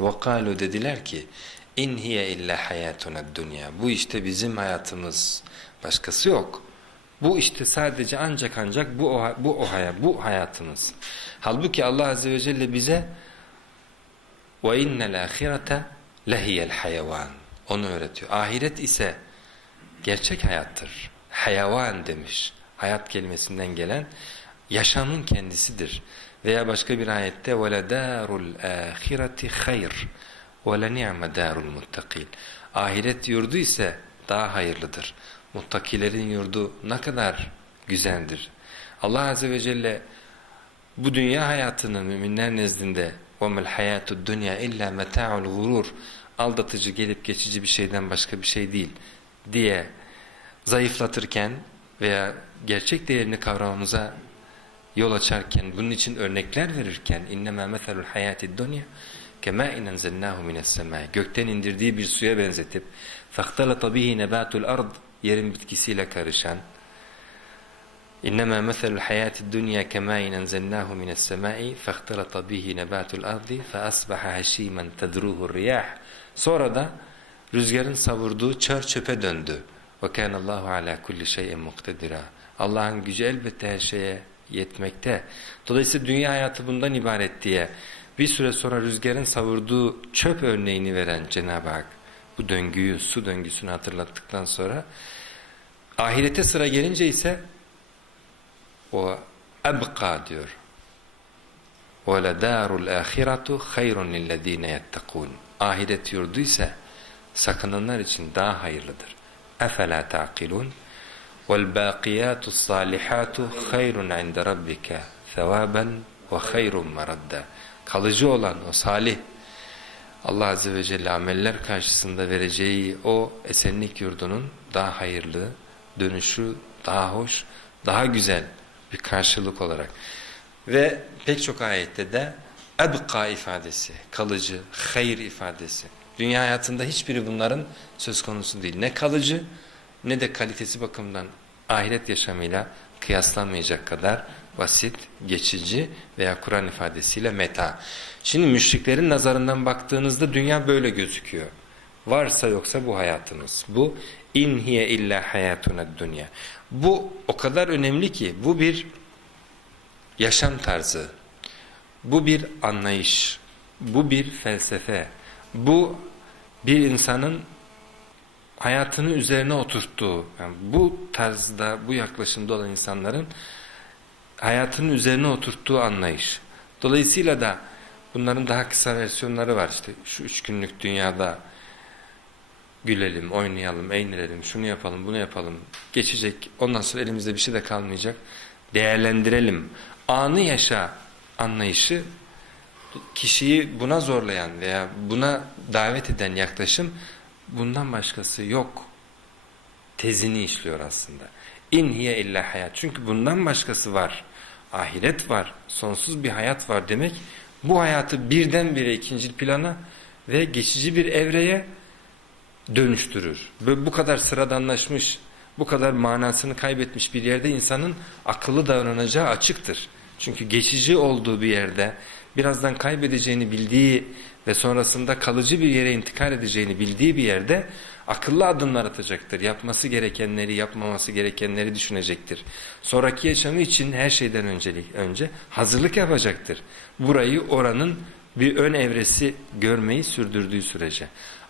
وَقَالُوا dediler ki in hiye illa hayatuna dünya. Bu işte bizim hayatımız. Başkası yok. Bu işte sadece ancak ancak bu o, bu o hayat, bu hayatımız. Halbuki Allah azze ve celle bize ve innel ahirete lehiyel hayvan. Onu öğretiyor. Ahiret ise gerçek hayattır. Hayavan demiş. Hayat kelimesinden gelen yaşamın kendisidir. Veya başka bir ayette وَلَدَارُ الْآخِرَةِ خَيْرٌ وَلَنِعْمَ دَارُ الْمُتَّقِينَ Ahiret yurdu ise daha hayırlıdır. Muttakilerin yurdu ne kadar güzeldir. Allah Azze ve Celle bu dünya hayatını müminler nezdinde وَمَا الْحَيَاتُ الدُّنْيَا اِلَّا مَتَاعُ الْغُرُورِ aldatıcı gelip geçici bir şeyden başka bir şey değil diye zayıflatırken veya gerçek değerini kavramamıza yol açarken, bunun için örnekler verirken innema meselul hayatid dunya kema inenzelnahu mines semai gökten indirdiği bir suya benzetip fahtalata bihi nebatul ard yerin bitkisiyle karışan innema meselul hayatid dunya kema inenzelnahu mines semai fahtalata bihi nebatul ardi fa asbaha hashiman tadruhu riyah sonra da rüzgarın savurduğu çör çöpe döndü. Ve kanallahu ala kulli şeyin muktedira. Allah'ın gücü elbette her şeye yetmekte. Dolayısıyla dünya hayatı bundan ibaret diye bir süre sonra rüzgarın savurduğu çöp örneğini veren Cenab-ı Hak bu döngüyü, su döngüsünü hatırlattıktan sonra ahirete sıra gelince ise o ebka diyor. وَلَدَارُ الْآخِرَةُ خَيْرٌ لِلَّذ۪ينَ يَتَّقُونَ Ahiret yurdu ise sakınanlar için daha hayırlıdır. اَفَلَا تَعْقِلُونَ وَالْبَاقِيَاتُ الصَّالِحَاتُ خَيْرٌ عِنْدَ رَبِّكَ ثَوَابًا وَخَيْرٌ مَرَدَّ Kalıcı olan o salih, Allah Azze ve Celle ameller karşısında vereceği o esenlik yurdunun daha hayırlı, dönüşü daha hoş, daha güzel bir karşılık olarak. Ve pek çok ayette de ebka ifadesi, kalıcı, hayır ifadesi. Dünya hayatında hiçbiri bunların söz konusu değil. Ne kalıcı ne de kalitesi bakımından ahiret yaşamıyla kıyaslanmayacak kadar basit, geçici veya Kur'an ifadesiyle meta. Şimdi müşriklerin nazarından baktığınızda dünya böyle gözüküyor. Varsa yoksa bu hayatımız. Bu inhiye illa hayatuna dünya. Bu o kadar önemli ki bu bir yaşam tarzı. Bu bir anlayış. Bu bir felsefe. Bu bir insanın hayatını üzerine oturttuğu, yani bu tarzda, bu yaklaşımda olan insanların hayatının üzerine oturttuğu anlayış. Dolayısıyla da bunların daha kısa versiyonları var. İşte şu üç günlük dünyada gülelim, oynayalım, eğlenelim, şunu yapalım, bunu yapalım. Geçecek, ondan sonra elimizde bir şey de kalmayacak. Değerlendirelim. Anı yaşa anlayışı kişiyi buna zorlayan veya buna davet eden yaklaşım bundan başkası yok tezini işliyor aslında. İn hiye illa hayat. Çünkü bundan başkası var. Ahiret var. Sonsuz bir hayat var demek. Bu hayatı birdenbire ikinci plana ve geçici bir evreye dönüştürür. Ve bu kadar sıradanlaşmış, bu kadar manasını kaybetmiş bir yerde insanın akıllı davranacağı açıktır. Çünkü geçici olduğu bir yerde birazdan kaybedeceğini bildiği ve sonrasında kalıcı bir yere intikal edeceğini bildiği bir yerde akıllı adımlar atacaktır. Yapması gerekenleri, yapmaması gerekenleri düşünecektir. Sonraki yaşamı için her şeyden öncelik önce hazırlık yapacaktır. Burayı oranın bir ön evresi görmeyi sürdürdüğü sürece.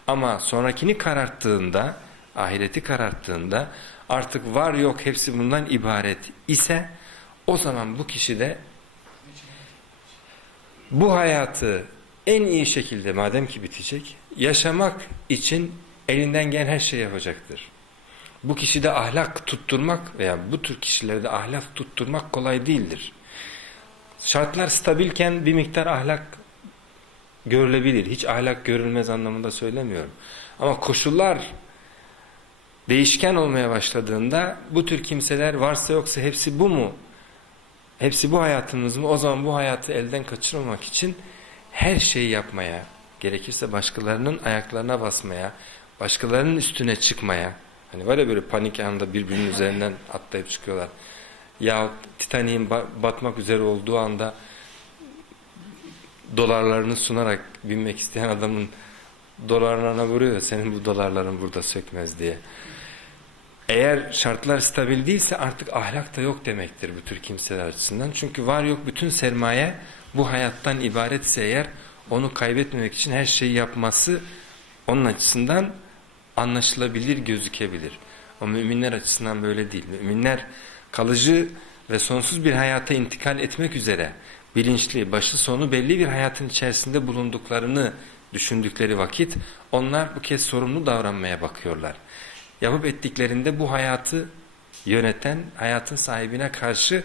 Ama sonrakini kararttığında, ahireti kararttığında artık var yok hepsi bundan ibaret ise o zaman bu kişi de bu hayatı en iyi şekilde madem ki bitecek, yaşamak için elinden gelen her şeyi yapacaktır. Bu kişide ahlak tutturmak veya bu tür kişilerde ahlak tutturmak kolay değildir. Şartlar stabilken bir miktar ahlak görülebilir. Hiç ahlak görülmez anlamında söylemiyorum. Ama koşullar değişken olmaya başladığında bu tür kimseler varsa yoksa hepsi bu mu? Hepsi bu hayatımız mı? O zaman bu hayatı elden kaçırmamak için her şeyi yapmaya, gerekirse başkalarının ayaklarına basmaya, başkalarının üstüne çıkmaya, hani var ya böyle panik anında birbirinin üzerinden atlayıp çıkıyorlar. Ya Titanik'in batmak üzere olduğu anda dolarlarını sunarak binmek isteyen adamın dolarlarına vuruyor. Senin bu dolarların burada sökmez diye. Eğer şartlar stabil değilse artık ahlak da yok demektir bu tür kimseler açısından. Çünkü var yok bütün sermaye bu hayattan ibaretse eğer onu kaybetmemek için her şeyi yapması onun açısından anlaşılabilir gözükebilir. Ama müminler açısından böyle değil. Müminler kalıcı ve sonsuz bir hayata intikal etmek üzere bilinçli, başı sonu belli bir hayatın içerisinde bulunduklarını düşündükleri vakit onlar bu kez sorumlu davranmaya bakıyorlar. Yapıp ettiklerinde bu hayatı yöneten, hayatın sahibine karşı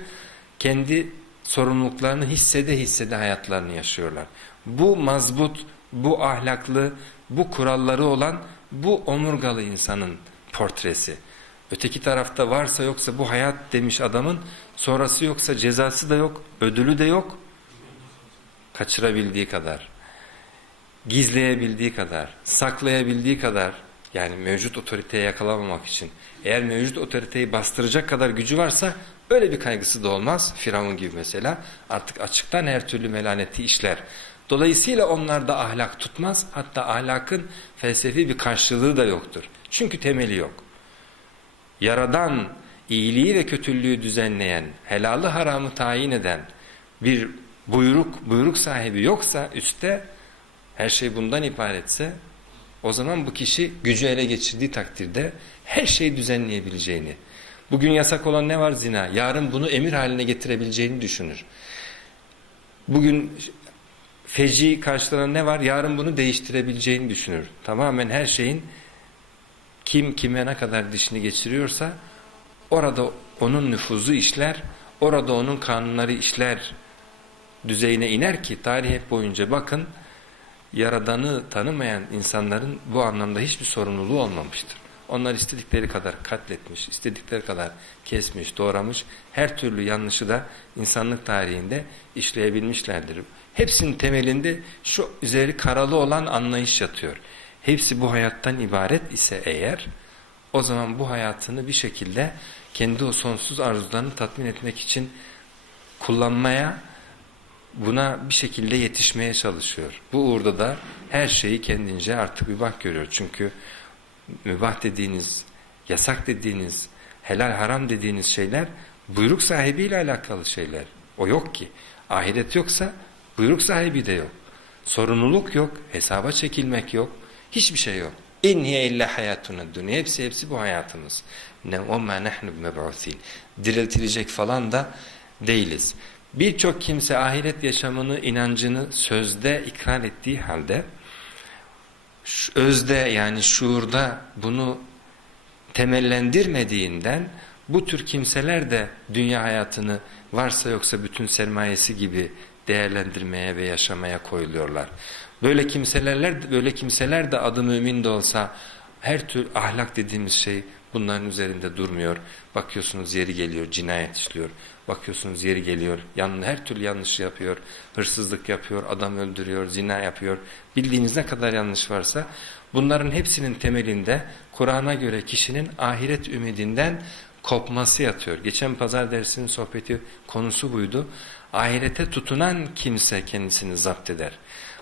kendi sorumluluklarını hissede hissede hayatlarını yaşıyorlar. Bu mazbut, bu ahlaklı, bu kuralları olan bu omurgalı insanın portresi. Öteki tarafta varsa yoksa bu hayat demiş adamın sonrası yoksa cezası da yok, ödülü de yok. Kaçırabildiği kadar, gizleyebildiği kadar, saklayabildiği kadar yani mevcut otoriteye yakalamamak için eğer mevcut otoriteyi bastıracak kadar gücü varsa öyle bir kaygısı da olmaz. Firavun gibi mesela artık açıktan her türlü melaneti işler. Dolayısıyla onlarda ahlak tutmaz hatta ahlakın felsefi bir karşılığı da yoktur. Çünkü temeli yok. Yaradan iyiliği ve kötülüğü düzenleyen, helalı haramı tayin eden bir buyruk, buyruk sahibi yoksa üstte her şey bundan ibaretse o zaman bu kişi gücü ele geçirdiği takdirde her şeyi düzenleyebileceğini, bugün yasak olan ne var zina, yarın bunu emir haline getirebileceğini düşünür. Bugün feci karşılanan ne var, yarın bunu değiştirebileceğini düşünür. Tamamen her şeyin kim kime ne kadar dişini geçiriyorsa orada onun nüfuzu işler, orada onun kanunları işler düzeyine iner ki tarih boyunca bakın Yaradan'ı tanımayan insanların bu anlamda hiçbir sorumluluğu olmamıştır. Onlar istedikleri kadar katletmiş, istedikleri kadar kesmiş, doğramış, her türlü yanlışı da insanlık tarihinde işleyebilmişlerdir. Hepsinin temelinde şu üzeri karalı olan anlayış yatıyor. Hepsi bu hayattan ibaret ise eğer, o zaman bu hayatını bir şekilde kendi o sonsuz arzularını tatmin etmek için kullanmaya buna bir şekilde yetişmeye çalışıyor. Bu uğurda da her şeyi kendince artık mübah görüyor. Çünkü mübah dediğiniz, yasak dediğiniz, helal haram dediğiniz şeyler buyruk sahibiyle alakalı şeyler. O yok ki. Ahiret yoksa buyruk sahibi de yok. Sorumluluk yok, hesaba çekilmek yok, hiçbir şey yok. İn hiye illa hayatuna dünya. Hepsi hepsi bu hayatımız. Ne o ma nahnu meb'usin. Diriltilecek falan da değiliz. Birçok kimse ahiret yaşamını, inancını sözde ikrar ettiği halde özde yani şuurda bunu temellendirmediğinden bu tür kimseler de dünya hayatını varsa yoksa bütün sermayesi gibi değerlendirmeye ve yaşamaya koyuluyorlar. Böyle kimseler böyle kimseler de adı mümin de olsa her tür ahlak dediğimiz şey bunların üzerinde durmuyor. Bakıyorsunuz yeri geliyor cinayet işliyor. Bakıyorsunuz yeri geliyor yan, her türlü yanlış yapıyor. Hırsızlık yapıyor, adam öldürüyor, zina yapıyor. Bildiğiniz ne kadar yanlış varsa bunların hepsinin temelinde Kur'an'a göre kişinin ahiret ümidinden kopması yatıyor. Geçen pazar dersinin sohbeti konusu buydu. Ahirete tutunan kimse kendisini zapt eder.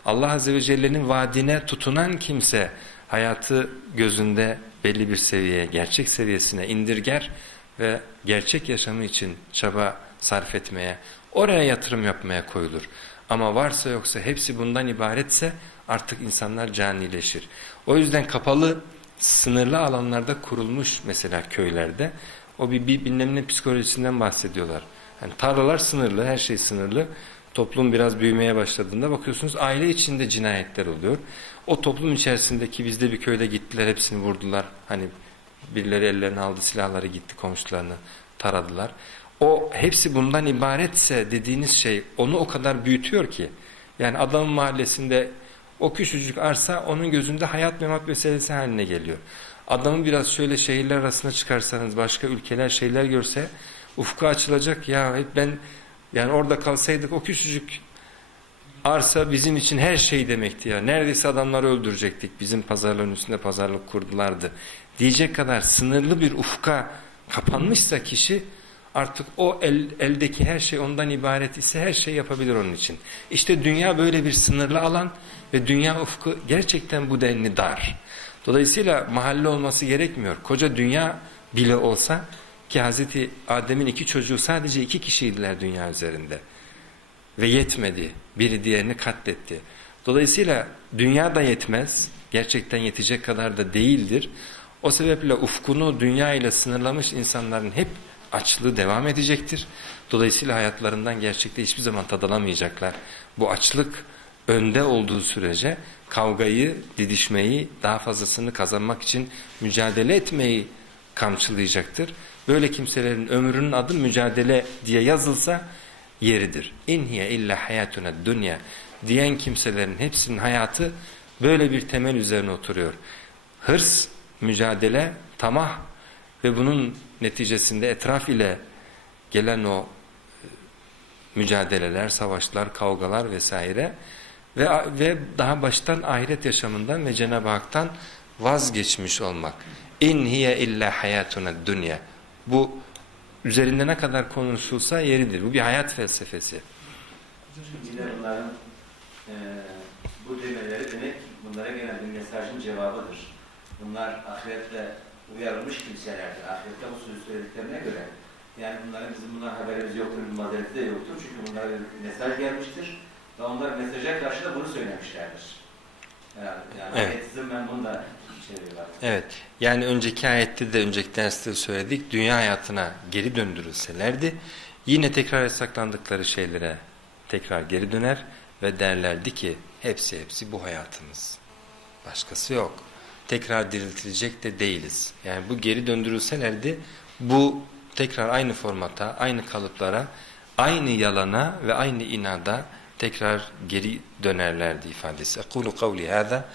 Allah Azze ve Celle'nin vaadine tutunan kimse hayatı gözünde belli bir seviyeye, gerçek seviyesine indirger ve gerçek yaşamı için çaba sarf etmeye, oraya yatırım yapmaya koyulur. Ama varsa yoksa hepsi bundan ibaretse artık insanlar canileşir. O yüzden kapalı, sınırlı alanlarda kurulmuş mesela köylerde o bir, bir bilmem ne psikolojisinden bahsediyorlar. Yani tarlalar sınırlı, her şey sınırlı. Toplum biraz büyümeye başladığında bakıyorsunuz aile içinde cinayetler oluyor. O toplum içerisindeki bizde bir köyde gittiler hepsini vurdular. Hani birileri ellerine aldı silahları gitti komşularını taradılar. O hepsi bundan ibaretse dediğiniz şey onu o kadar büyütüyor ki. Yani adamın mahallesinde o küçücük arsa onun gözünde hayat memat meselesi haline geliyor. Adamı biraz şöyle şehirler arasına çıkarsanız başka ülkeler şeyler görse ufku açılacak ya ben yani orada kalsaydık o küçücük arsa bizim için her şey demekti ya. Neredeyse adamları öldürecektik. Bizim pazarların üstünde pazarlık kurdulardı. Diyecek kadar sınırlı bir ufka kapanmışsa kişi Artık o el, eldeki her şey ondan ibaret ise her şey yapabilir onun için. İşte dünya böyle bir sınırlı alan ve dünya ufku gerçekten bu denli dar. Dolayısıyla mahalle olması gerekmiyor. Koca dünya bile olsa ki Hazreti Adem'in iki çocuğu sadece iki kişiydiler dünya üzerinde. Ve yetmedi. Biri diğerini katletti. Dolayısıyla dünya da yetmez. Gerçekten yetecek kadar da değildir. O sebeple ufkunu dünya ile sınırlamış insanların hep açlığı devam edecektir. Dolayısıyla hayatlarından gerçekte hiçbir zaman tad alamayacaklar. Bu açlık önde olduğu sürece kavgayı, didişmeyi, daha fazlasını kazanmak için mücadele etmeyi kamçılayacaktır. Böyle kimselerin ömrünün adı mücadele diye yazılsa yeridir. İnhiye illa hayatuna dünya diyen kimselerin hepsinin hayatı böyle bir temel üzerine oturuyor. Hırs, mücadele, tamah ve bunun neticesinde etraf ile gelen o mücadeleler, savaşlar, kavgalar vesaire ve ve daha baştan ahiret yaşamından ve Cenab-ı Hak'tan vazgeçmiş olmak. İn hiye illa hayatuna dünya. Bu üzerinde ne kadar konuşulsa yeridir. Bu bir hayat felsefesi. Bunların e, bu demeleri demek bunlara gelen bir mesajın cevabıdır. Bunlar ahirette uyarılmış kimselerdir. Ahirette bu sözü söylediklerine göre yani bunların bizim bundan haberimiz yoktur, bir mazereti de yoktur. Çünkü bunlara bir mesaj gelmiştir ve onlar mesaja karşı da bunu söylemişlerdir. Yani, yani Evet. ben bunu da. Evet. Yani önceki ayette de önceki derste söyledik. Dünya hayatına geri döndürülselerdi yine tekrar yasaklandıkları şeylere tekrar geri döner ve derlerdi ki hepsi hepsi bu hayatımız. Başkası yok. Tekrar diriltilecek de değiliz. Yani bu geri döndürülselerdi bu tekrar aynı formata, aynı kalıplara, aynı yalana ve aynı inada tekrar geri dönerlerdi ifadesi. Ekulu kavli hâzâ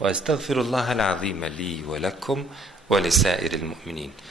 وأستغفر الله العظيم لي ولكم ولسائر المؤمنين.